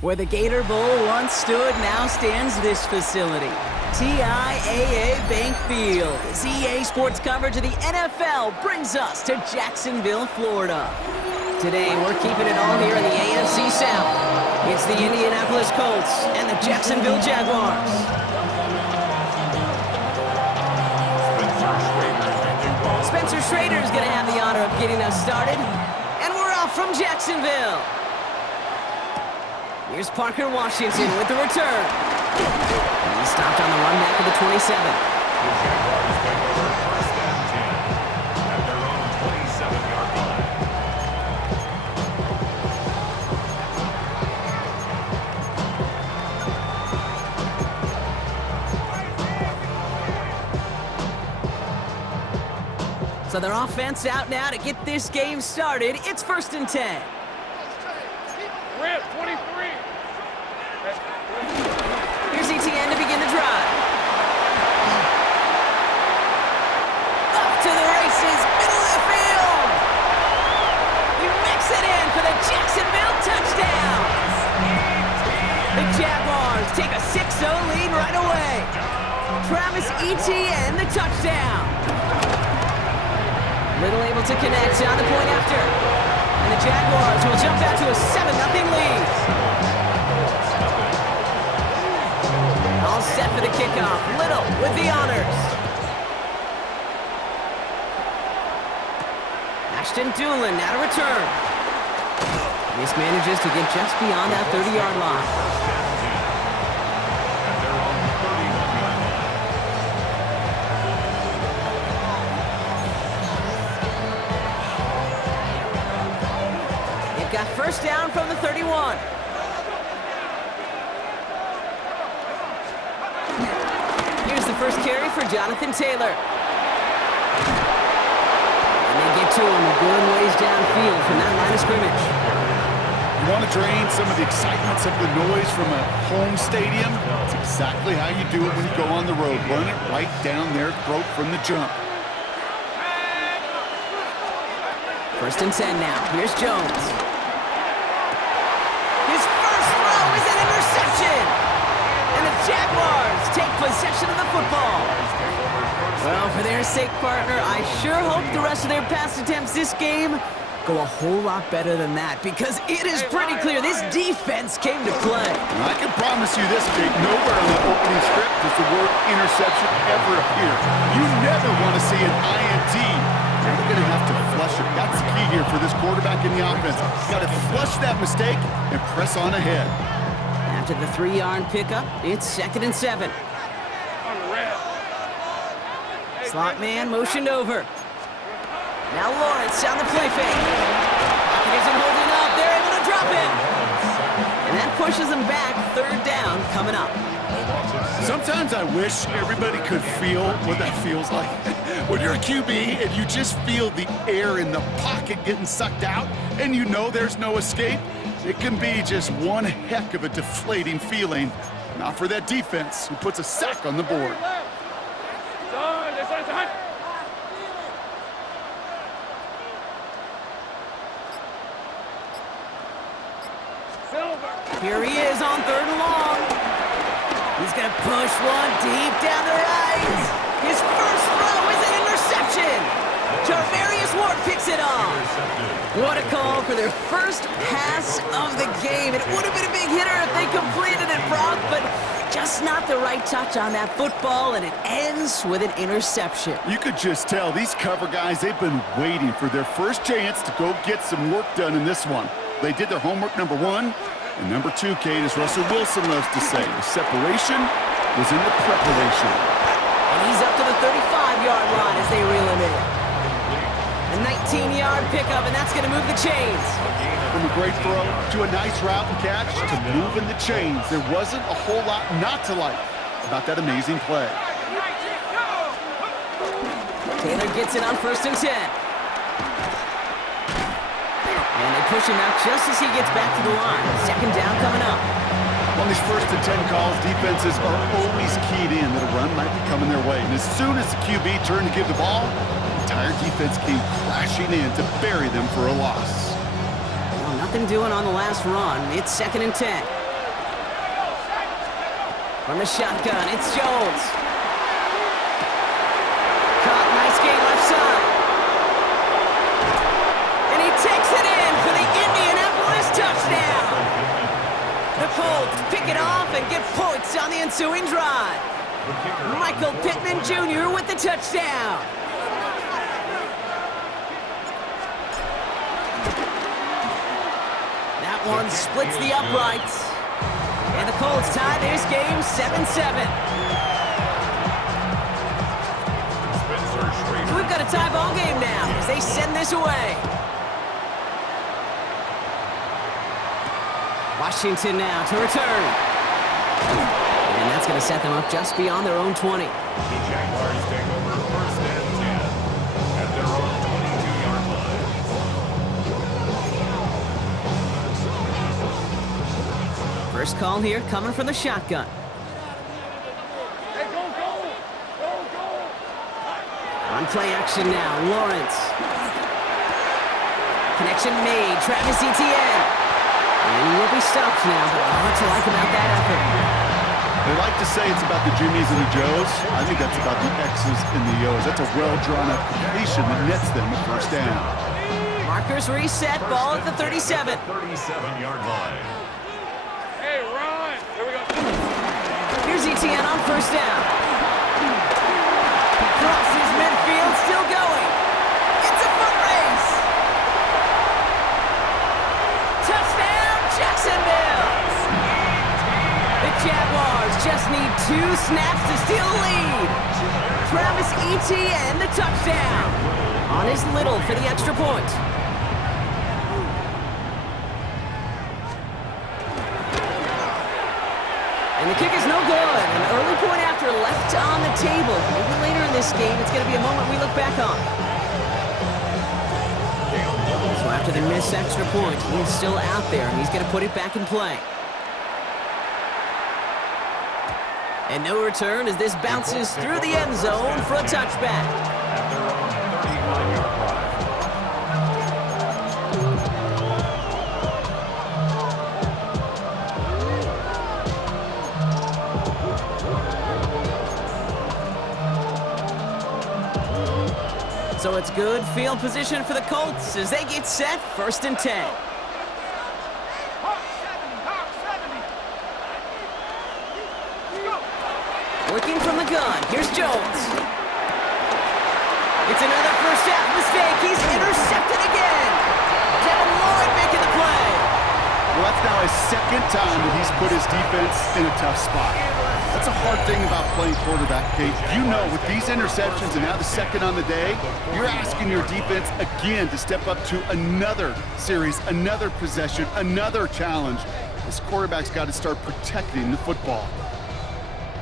Where the Gator Bowl once stood, now stands this facility. TIAA Bank Field. As EA Sports coverage of the NFL brings us to Jacksonville, Florida. Today, we're keeping it all here in the AFC South. It's the Indianapolis Colts and the Jacksonville Jaguars. Spencer Schrader is going to have the honor of getting us started. And we're off from Jacksonville. Here's Parker Washington with the return. And he stopped on the run back of the 27. The Jaguars take over first and 10 at their own 27-yard line. So their offense out now to get this game started. It's 1st and 10. Rip, 23. Here's ETN to begin the drive. Up to the races, middle of the field. He makes it in for the Jacksonville touchdown. The Jaguars take a 6-0 lead right away. Travis Etienne, the touchdown. Little able to connect on the point after. And the Jaguars will jump out to a 7-0 lead. All set for the kickoff. Little with the honors. Ashton Doolin now to return. This manages to get just beyond that 30-yard line. Got first down from the 31. Here's the first carry for Jonathan Taylor. And they get to him a good ways downfield from that line of scrimmage. You want to drain some of the excitement, some of the noise from a home stadium? It's exactly how you do it when you go on the road. Run it right down their throat from the jump. 1st and 10 now. Here's Jones. And the Jaguars take possession of the football. Well, for their sake, partner, I sure hope the rest of their pass attempts this game go a whole lot better than that, because it is pretty clear this defense came to play. And I can promise you this, Jake, nowhere in the opening script does the word interception ever appear. You never want to see an INT. You're going to have to flush it. That's the key here for this quarterback in the offense. You got to flush that mistake and press on ahead. After the 3-yard pickup, it's 2nd and 7. Slot man motioned over. Now Lawrence on the play fake. Pocket isn't holding up. They're able to drop him. And that pushes them back. 3rd down coming up. Sometimes I wish everybody could feel what that feels like. When you're a QB and you just feel the air in the pocket getting sucked out and you know there's no escape, it can be just one heck of a deflating feeling. Not for that defense who puts a sack on the board. Here he is on 3rd and long. He's going to push one deep down the right. His first throw is an interception. Tarvarius Ward picks it off. What a call for their first pass of the game. It would have been a big hitter if they completed it, Brock, but just not the right touch on that football, and it ends with an interception. You could just tell these cover guys, they've been waiting for their first chance to go get some work done in this one. They did their homework, number 1. And number 2, Kate, as Russell Wilson loves to say, the separation was in the preparation. And he's up to the 35-yard line as they reel him in. A 19-yard pickup, and that's going to move the chains. From a great throw to a nice route and catch to moving the chains, there wasn't a whole lot not to like about that amazing play. Taylor gets it on 1st and 10. And they push him out just as he gets back to the line. 2nd down coming up. On these 1st and 10 calls, defenses are always keyed in that a run might be coming their way. And as soon as the QB turned to give the ball, the entire defense came crashing in to bury them for a loss. Well, nothing doing on the last run. It's 2nd and 10. From the shotgun, it's Jones. Caught, nice game left side. And he takes it in for the Indianapolis touchdown. The Colts pick it off and get points on the ensuing drive. Michael Pittman Jr. with the touchdown. That one splits the uprights. And the Colts tie this game 7-7. We've got a tie ball game now as they send this away. Washington now to return. And that's going to set them up just beyond their own 20. The Jaguars take over 1st and 10 at their own 22-yard line. First call here coming from the shotgun. Hey, go, go! Go, go! On play action now, Lawrence. Connection made, Travis Etienne. And he will be stopped now, but what's to like about that effort? They like to say it's about the Jimmies and the Joes. I think that's about the X's and the O's. That's a well-drawn-up completion that nets them a 1st down. Markers reset, ball at the 37. 37-yard line. Hey, run! Here we go. Here's Etienne on 1st down. Crosses midfield, still going. It's a foot race. Touchdown, Jacksonville. The Jaguars just need 2 snaps to steal the lead. Travis Etienne, the touchdown. On his little for the extra point. And the kick is no good. An early point after left on the table. Maybe later in this game, it's going to be a moment we look back on. So after the missed extra point, he's still out there, and he's going to put it back in play. And no return as this bounces through the end zone for a touchback. At their own 35-yard line. So it's good field position for the Colts as they get set 1st and 10. Hawk 70! Go! Working from the gun, here's Jones. It's another first half mistake. He's intercepted again. Devin Lloyd making the play. Well, that's now his 2nd time that he's put his defense in a tough spot. That's a hard thing about playing quarterback, Kate. You know, with these interceptions and now the 2nd on the day, you're asking your defense again to step up to another series, another possession, another challenge. This quarterback's got to start protecting the football.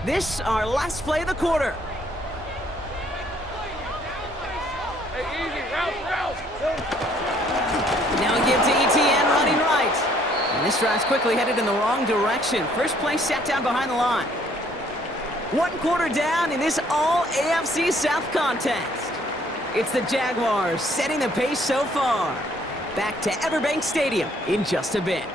This our last play of the quarter. Hey, easy, route! Now a give to Etienne running right. And this drive's quickly headed in the wrong direction. First play sat down behind the line. 1 quarter down in this all-AFC South contest. It's the Jaguars setting the pace so far. Back to Everbank Stadium in just a bit.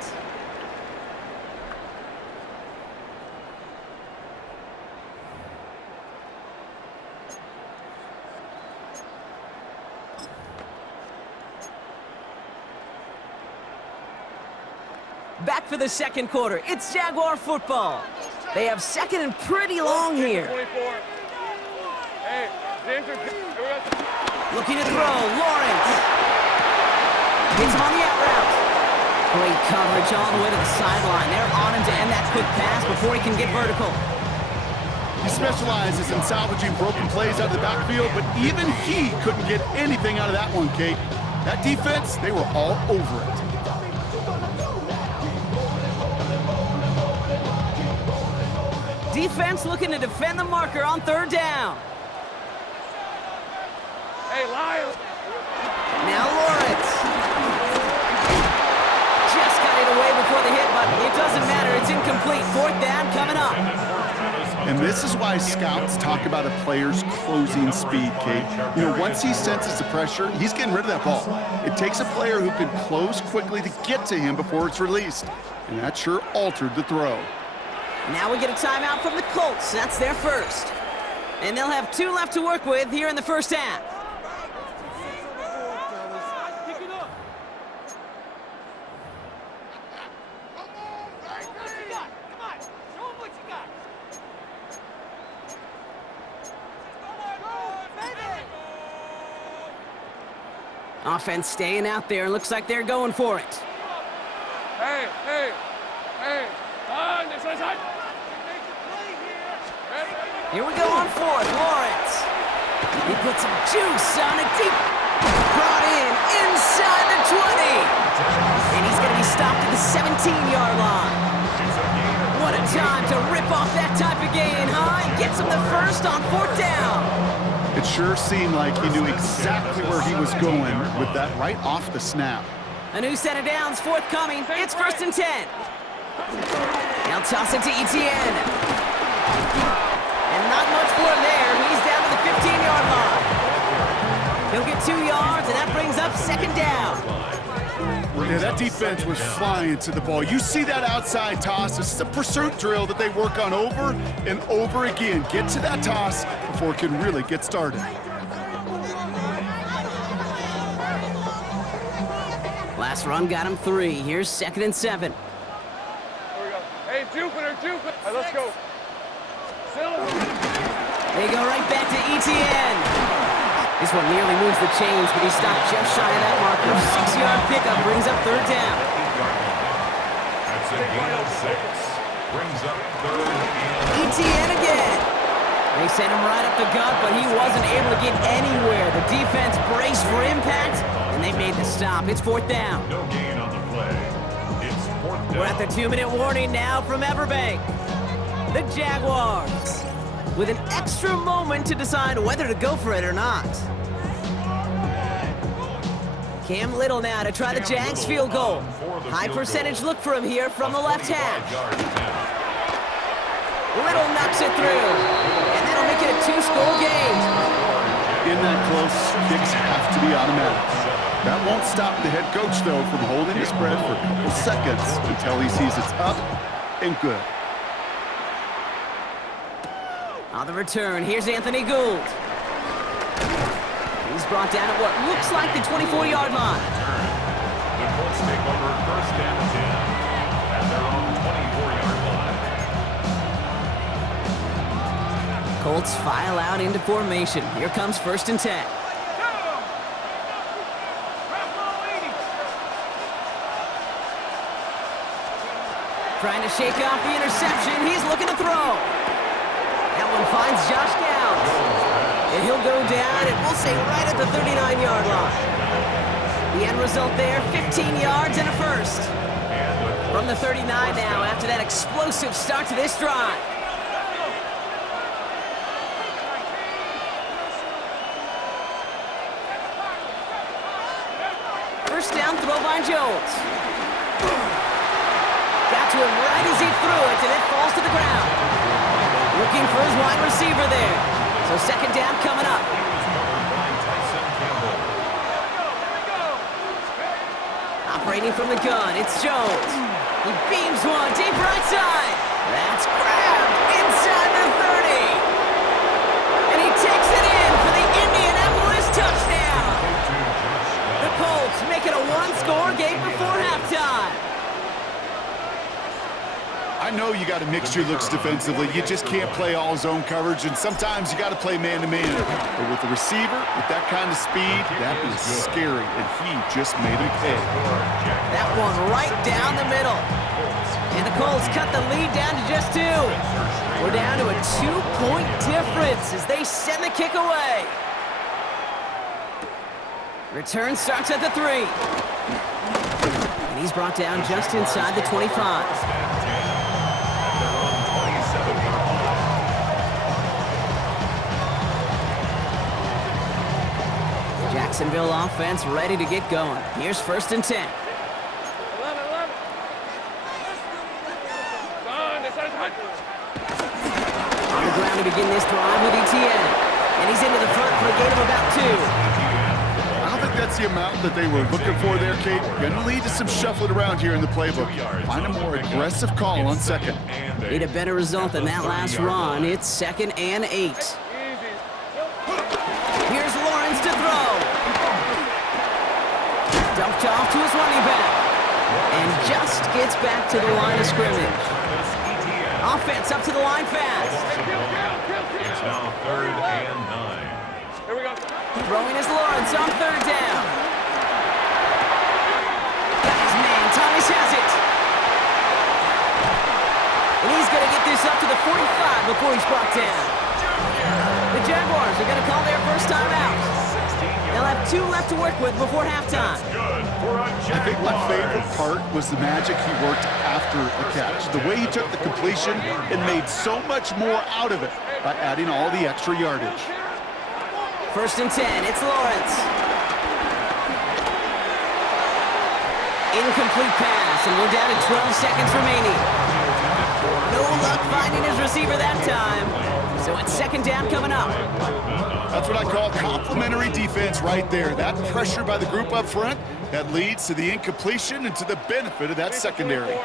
Back for the 2nd quarter. It's Jaguar football. They have 2nd and pretty long here. 24. Hey, James, Looking to throw, Lawrence. Hits him on the out route. Great coverage all the way to the sideline. They're on him to end that quick pass before he can get vertical. He specializes in salvaging broken plays out of the backfield, but even he couldn't get anything out of that one, Kate. That defense, they were all over it. Defense looking to defend the marker on 3rd down. Hey, Lions! Now Lawrence. Just got it away before the hit, but it doesn't matter. It's incomplete. 4th down coming up. And this is why scouts talk about a player's closing speed, Kate. You know, once he senses the pressure, he's getting rid of that ball. It takes a player who can close quickly to get to him before it's released. And that sure altered the throw. Now we get a timeout from the Colts. That's their first. And they'll have 2 left to work with here in the first half. Offense staying out there. Looks like they're going for it. Hey. Here we go on 4th. Lawrence. He put some juice on it deep. Brought in inside the 20. And he's going to be stopped at the 17-yard line. What a time to rip off that type of gain, huh? He gets him the first on 4th down. It sure seemed like he knew exactly where he was going with that right off the snap. A new set of downs forthcoming. It's 1st and 10. Now toss it to Etienne. And not much for him there. He's down to the 15-yard line. He'll get 2 yards, and that brings up 2nd down. Yeah, that defense was flying to the ball. You see that outside toss. This is a pursuit drill that they work on over and over again. Get to that toss before it can really get started. Last run got him 3. Here's 2nd and 7. Here we go. Hey, Jupiter. Hey, let's go. They go right back to Etienne. This one nearly moves the chains, but he stopped just shy of that marker. 6-yard pickup brings up 3rd down. That's a gain of 6. Brings up 3rd and... Etienne again. They sent him right up the gut, but he wasn't able to get anywhere. The defense braced for impact, and they made the stop. It's 4th down. No gain on the play. It's 4th down. We're at the 2-minute warning now from Everbank. The Jaguars with an extra moment to decide whether to go for it or not. Cam Little now to try the Jags field goal. High percentage look for him here from the left hash. Little knocks it through, and that'll make it a 2-score game. In that close, kicks have to be automatic. That won't stop the head coach, though, from holding his breath for a couple seconds until he sees it's up and good. On the return, here's Anthony Gould. He's brought down at what looks like the 24-yard line. The Colts take over 1st and 10 at their own 24-yard line. Colts file out into formation. Here comes 1st and 10. Trying to shake off the interception. He's looking to throw. That one finds Josh Downs. And he'll go down, and we'll say right at the 39-yard line. The end result there, 15 yards and a first. From the 39 now after that explosive start to this drive. First down throw by Jones. Got to him right as he threw it, and it falls to the ground. Looking for his wide receiver there. So 2nd down coming up. Operating from the gun, it's Jones. He beams one deep right side. That's grabbed inside the 30. And he takes it in for the Indianapolis touchdown. The Colts make it a 1-score game before halftime. I know you got to mix your looks defensively. You just can't play all zone coverage, and sometimes you got to play man-to-man. But with the receiver, with that kind of speed, that is scary, and he just made him pay. That one right down the middle. And the Colts cut the lead down to just 2. We're down to a 2-point difference as they send the kick away. Return starts at the 3. And he's brought down just inside the 25. Jacksonville offense ready to get going. Here's 1st and 10. 11. On the ground to begin this drive with ETN. And he's into the front for a gain of about 2. I don't think that's the amount that they were looking for there, Kate. Going to lead to some shuffling around here in the playbook. Find a more aggressive call on second. Need a better result than that last run. It's 2nd and 8. Here's Lawrence to throw. Dumped off to his running back. And just gets back to the line of scrimmage. Offense up to the line fast. It's now 3rd and 9. Here we go. Throwing is Lawrence on 3rd down. Got his man. Thomas has it. And he's going to get this up to the 45 before he's brought down. The Jaguars are going to call their first time out. They'll have 2 left to work with before halftime. I think my favorite part was the magic he worked after the catch. The way he took the completion and made so much more out of it by adding all the extra yardage. 1st and 10, it's Lawrence. Incomplete pass, and we're down to 12 seconds remaining. No luck finding his receiver that time. So it's 2nd down coming up. That's what I call complimentary defense right there. That pressure by the group up front, that leads to the incompletion and to the benefit of that secondary.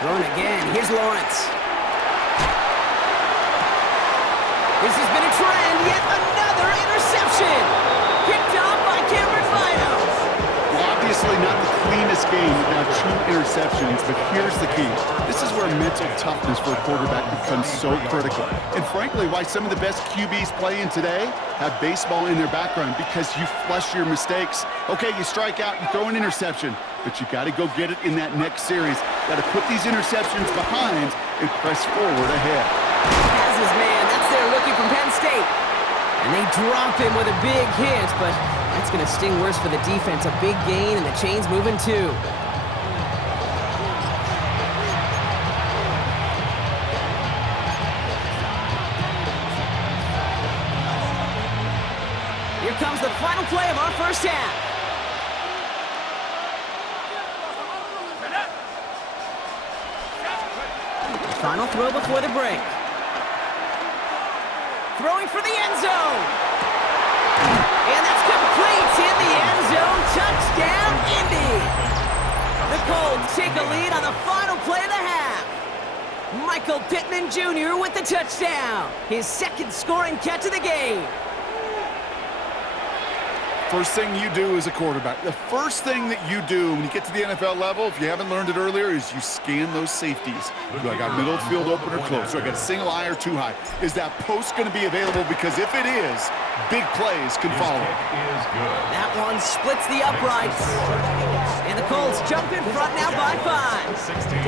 Thrown again, here's Lawrence. This has been a trend, yet another interception. Picked off by Cameron Bino. Well, obviously not the cleanest game with now 2 interceptions, but here's the key. This is where mental toughness for a quarterback becomes so critical. And frankly, why some of the best QBs playing today have baseball in their background, because you flush your mistakes. Okay, you strike out, you throw an interception, but you got to go get it in that next series. Got to put these interceptions behind and press forward ahead. Has his man. That's their rookie from Penn State. And they drop him with a big hit, but that's going to sting worse for the defense. A big gain, and the chain's moving too. Here comes the final play of our first half. Final throw before the break. Throwing for the end zone. And that's complete in the end zone. Touchdown, Indy. The Colts take a lead on the final play of the half. Michael Pittman Jr. with the touchdown. His 2nd scoring catch of the game. First thing you do as a quarterback, the first thing that you do when you get to the NFL level, if you haven't learned it earlier, is you scan those safeties. Do I got middle field open or close? Do I got a single eye or 2 high? Is that post going to be available? Because if it is, big plays can follow. That one splits the uprights. And the Colts jump in front now by 5. 16.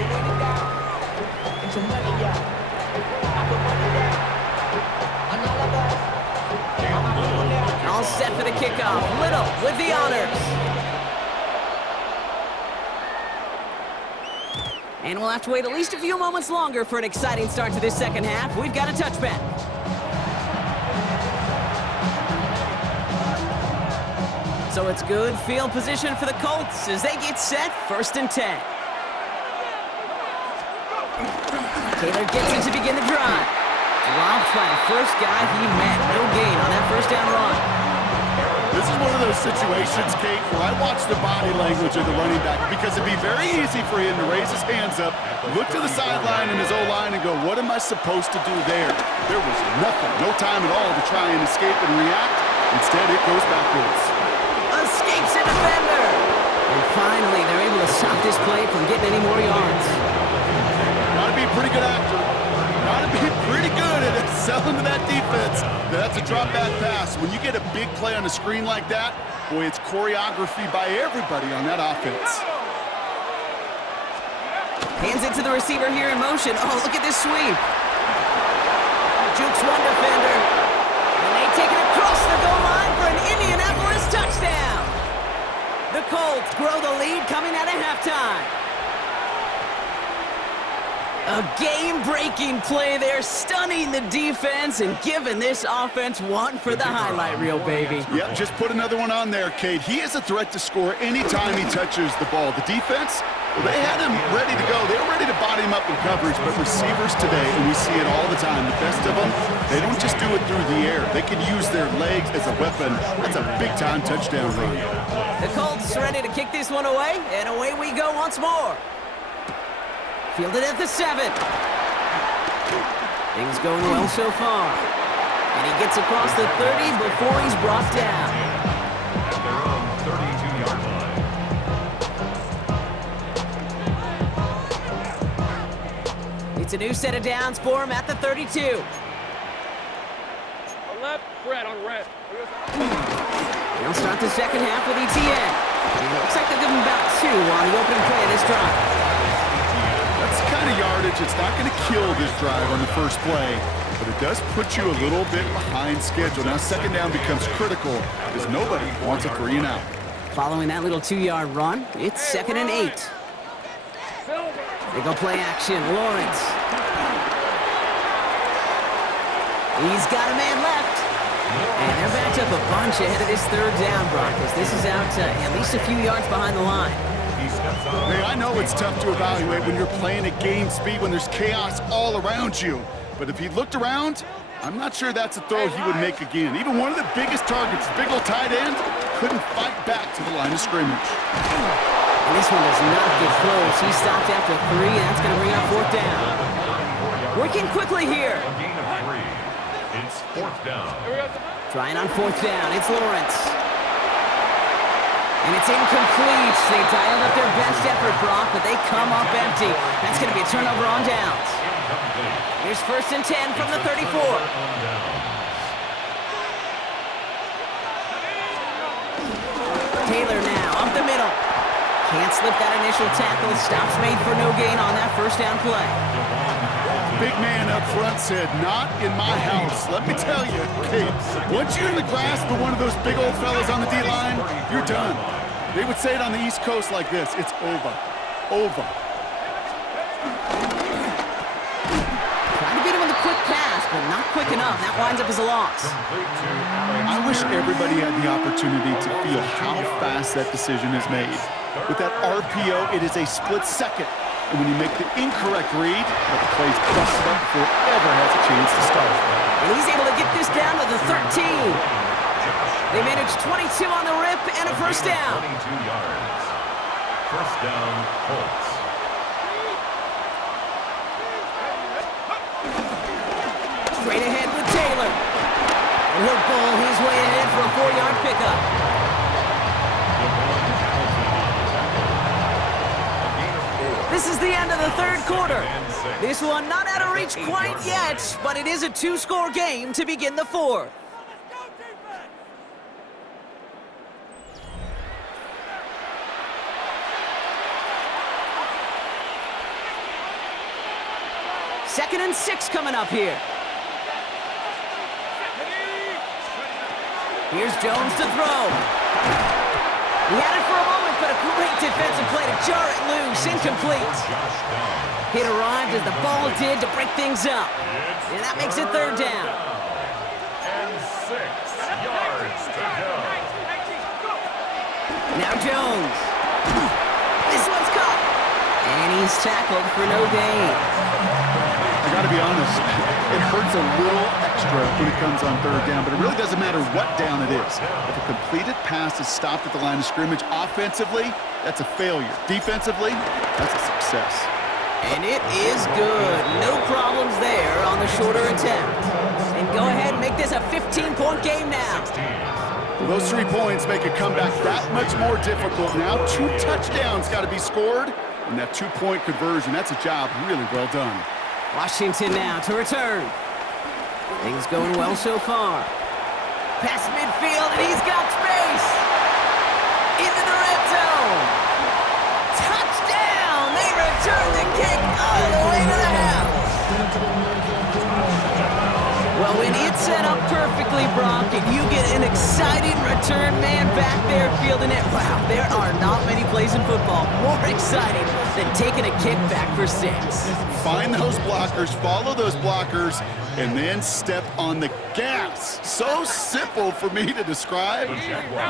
All set for the kickoff. Little with the honors. And we'll have to wait at least a few moments longer for an exciting start to this second half. We've got a touchback. So it's good field position for the Colts as they get set. 1st and 10. Taylor gets it to begin the drive. Dropped by the first guy he met. No gain on that 1st down run. This is one of those situations, Kate, where I watch the body language of the running back, because it'd be very easy for him to raise his hands up, look to the sideline and his O-line and go, what am I supposed to do there? There was nothing, no time at all to try and escape and react. Instead, it goes backwards. Escapes a defender. And finally, they're able to stop this play from getting any more yards. Gotta be a pretty good actor. Gotta be pretty good at selling to that defense. That's a drop back pass. When you get a big play on the screen like that, boy, it's choreography by everybody on that offense. Hands it to the receiver here in motion. Oh, look at this sweep. Jukes one defender. And they take it across the goal line for an Indianapolis touchdown. The Colts grow the lead coming out of halftime. A game-breaking play there, stunning the defense and giving this offense one for the highlight reel, baby. Yep, just put another one on there, Kate. He is a threat to score anytime he touches the ball. The defense, well, they had him ready to go. They were ready to body him up up in coverage, but receivers today, and we see it all the time, the best of them, they don't just do it through the air. They can use their legs as a weapon. That's a big-time touchdown run. The Colts ready to kick this one away, and away we go once more. Fielded at the 7. Things going well so far. And he gets across the 30 before he's brought down. At their own 32-yard line. It's a new set of downs for him at the 32. On left, red, on red. They'll start the second half with ETN. It looks like they'll give him about 2 on the opening play of this drive. That's the kind of yardage. It's not going to kill this drive on the first play, but it does put you a little bit behind schedule. Now second down becomes critical because nobody wants a 3 and out. Following that little 2-yard run, it's 2nd and 8. They go play action. Lawrence. He's got a man left. And they're backed up a bunch ahead of this third down, Broncos. This is out at least a few yards behind the line. Hey, I know it's tough to evaluate when you're playing at game speed, when there's chaos all around you. But if he looked around, I'm not sure that's a throw he would make again. Even one of the biggest targets, big old tight end, couldn't fight back to the line of scrimmage. And this one does not get close. He stopped after 3, and that's going to bring up 4th down. Working quickly here. A gain of 3. It's 4th down. Trying on 4th down. It's Lawrence. And it's incomplete. They dialed up their best effort, Brock, but they come up empty. That's going to be a turnover on downs. Here's 1st and 10 from the 34. Taylor now up the middle. Can't slip that initial tackle. Stops made for no gain on that first down play. Big man up front said, not in my house. Let me tell you, Kate, once you're in the grasp of one of those big old fellas on the D-line, you're done. They would say it on the East Coast like this, it's over. Over. Trying to beat him with a quick pass, but not quick enough. That winds up as a loss. I wish everybody had the opportunity to feel how fast that decision is made. With that RPO, it is a split second. And when you make the incorrect read, the play's busted up before it ever has a chance to start. And he's able to get this down to the 13. They managed 22 on the rip and a first down. 22 yards. First down, Colts. Straight ahead with Taylor. And he'll bowl his way ahead for a 4-yard pickup. This is the end of the third quarter. This one not out of reach quite yet, but it is a 2-score game to begin the 4th. Second and 6 coming up here. Here's Jones to throw. He had it for a moment, but a great defensive play to jar it loose. Incomplete. It arrived as the ball did to break things up. And that makes it 3rd down. And 6 yards to go. Now Jones. This one's caught. And he's tackled for no gain. I gotta be honest, it hurts a little extra when it comes on 3rd down, but it really doesn't matter what down it is. If a completed pass is stopped at the line of scrimmage, offensively, that's a failure. Defensively, that's a success. And it is good. No problems there on the shorter attempt. And go ahead and make this a 15-point game now. Well, those 3 points make a comeback that much more difficult. Now 2 touchdowns got to be scored, and that 2-point conversion, that's a job really well done. Washington now to return. Things going well so far. Past midfield, and he's got space. Into the red zone. Touchdown! They return the kick all the way to the house. Well, when it's set up perfectly, Brock, and you get an exciting return man back there fielding it, wow, there are not many plays in football more exciting than taking a kick back for 6. Find those blockers, follow those blockers, and then step on the gas. So simple for me to describe,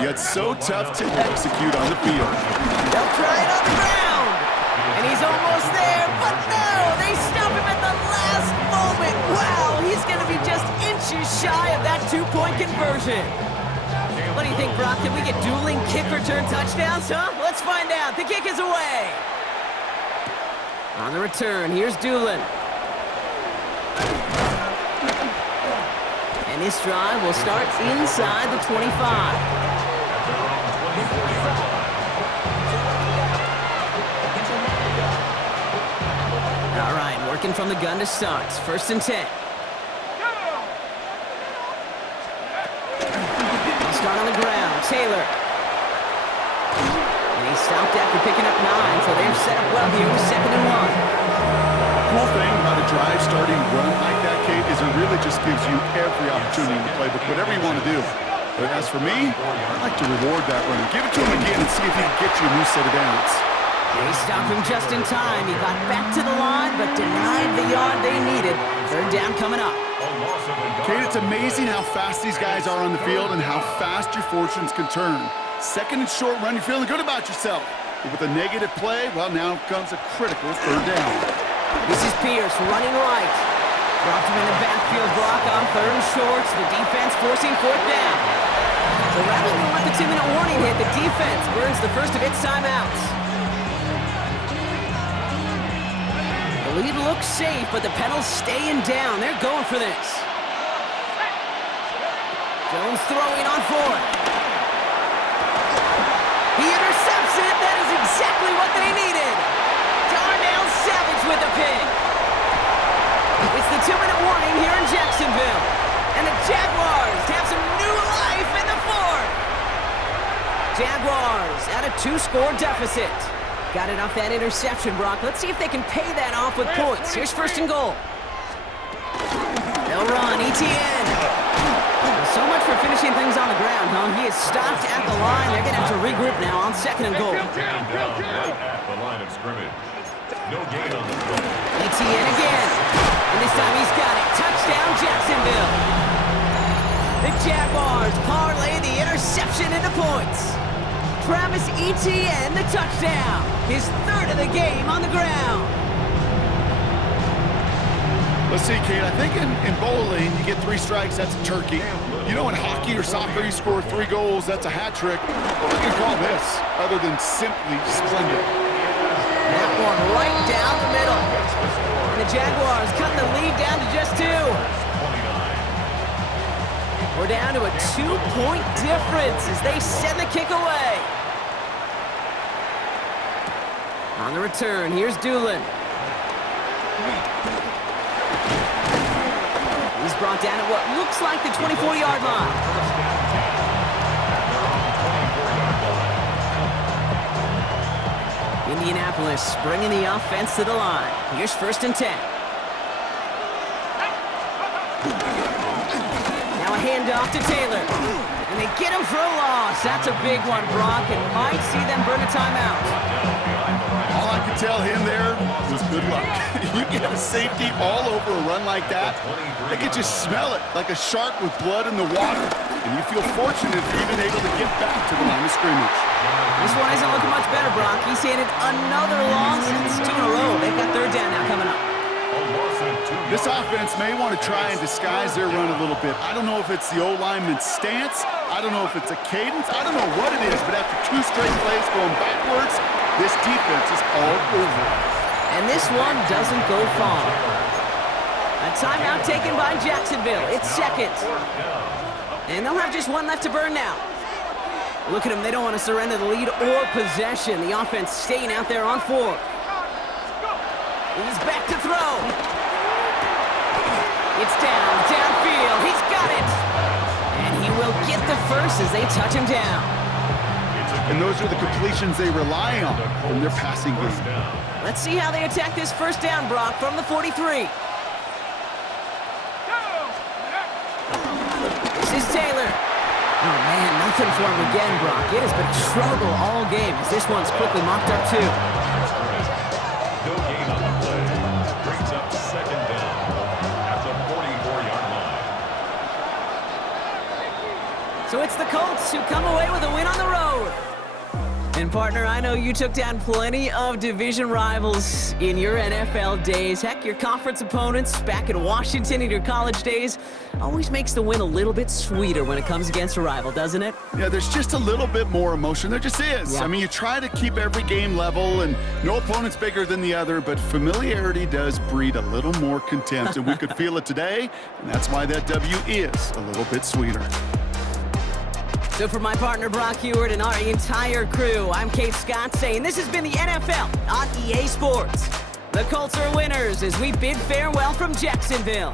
yet so tough to execute on the field. They'll try it on the ground, and he's almost there, but no, shy of that two-point conversion. What do you think, Brock? Can we get dueling kick return touchdowns, huh? Let's find out. The kick is away. On the return, here's Doolin. And this drive will start inside the 25. All right, working from the gun to start. 1st and 10. Start on the ground. Taylor. And he stopped after picking up 9, so they're set up well here with 2nd and 1. Cool thing about a drive starting run like that, Kate, is it really just gives you every opportunity to play, but whatever you want to do. But as for me, I like to reward that run. Give it to him again and see if he can get you a new set of downs. They stopped him just in time. He got back to the line, but denied the yard they needed. 3rd down coming up. Kate, it's amazing how fast these guys are on the field and how fast your fortunes can turn. 2nd and short run, you're feeling good about yourself. But with a negative play, well, now comes a critical 3rd down. This is Pierce running right. Dropped him in the backfield block on 3rd and short. The defense forcing 4th down. So rather than let the 2-minute warning hit, the defense burns the first of its timeouts. The lead looks safe, but the pedals staying down. They're going for this. Jones throwing on 4th. He intercepts it. That is exactly what they needed. Darnell Savage with the pick. It's the 2-minute warning here in Jacksonville. And the Jaguars have some new life in the 4th. Jaguars at a 2-score deficit. Got it off that interception, Brock. Let's see if they can pay that off with points. Here's 1st and goal. They'll run. Etienne. So much for finishing things on the ground, huh? He is stopped at the line. They're going to have to regroup now on 2nd and goal. Right at the line of scrimmage. No gain on the play. Etienne again. And this time he's got it. Touchdown, Jacksonville. The Jaguars parlay the interception into points. Travis Etienne, the touchdown. His 3rd of the game on the ground. Let's see, Kate, I think in bowling, you get 3 strikes, that's a turkey. You know, in hockey or soccer, you score 3 goals, that's a hat trick. What we can call this, other than simply splendid? That one right down the middle. And the Jaguars cut the lead down to just 2. We're down to a 2-point difference as they send the kick away. On the return, here's Doolin. He's brought down at what looks like the 24-yard line. Indianapolis bringing the offense to the line. Here's 1st and 10. Now a handoff to Taylor. And they get him for a loss. That's a big one, Brock, and might see them burn a timeout. All I could tell him there was good luck. You get a safety all over a run like that, they could just smell it like a shark with blood in the water. And you feel fortunate for even able to get back to the line of scrimmage. This one isn't looking much better, Brock. He's handed another loss. It's 2 in a row. They've got 3rd down now coming up. This offense may want to try and disguise their run a little bit. I don't know if it's the O-lineman's stance. I don't know if it's a cadence. I don't know what it is, but after 2 straight plays going backwards, this defense is all over. And this one doesn't go far. A timeout taken by Jacksonville. It's 2nd. And they'll have just 1 left to burn now. Look at them. They don't want to surrender the lead or possession. The offense staying out there on 4. He's back to throw. It's downfield. He's got it. And he will get the first as they touch him down. And those are the completions they rely on from their passing game. Let's see how they attack this 1st down, Brock, from the 43. This is Taylor. Oh, man, nothing for him again, Brock. It has been a struggle all game as this one's quickly mopped up, too. No gain on the play. Brings up 2nd down at the 44-yard line. So it's the Colts who come away with a win on the road. And partner, I know you took down plenty of division rivals in your NFL days. Heck, your conference opponents back in Washington in your college days always makes the win a little bit sweeter when it comes against a rival, doesn't it? Yeah, there's just a little bit more emotion. There just is. Yeah. I mean, you try to keep every game level, and no opponent's bigger than the other, but familiarity does breed a little more contempt, and we could feel it today, and that's why that W is a little bit sweeter. So for my partner Brock Heward and our entire crew, I'm Kate Scott saying this has been the NFL on EA Sports. The Colts are winners as we bid farewell from Jacksonville.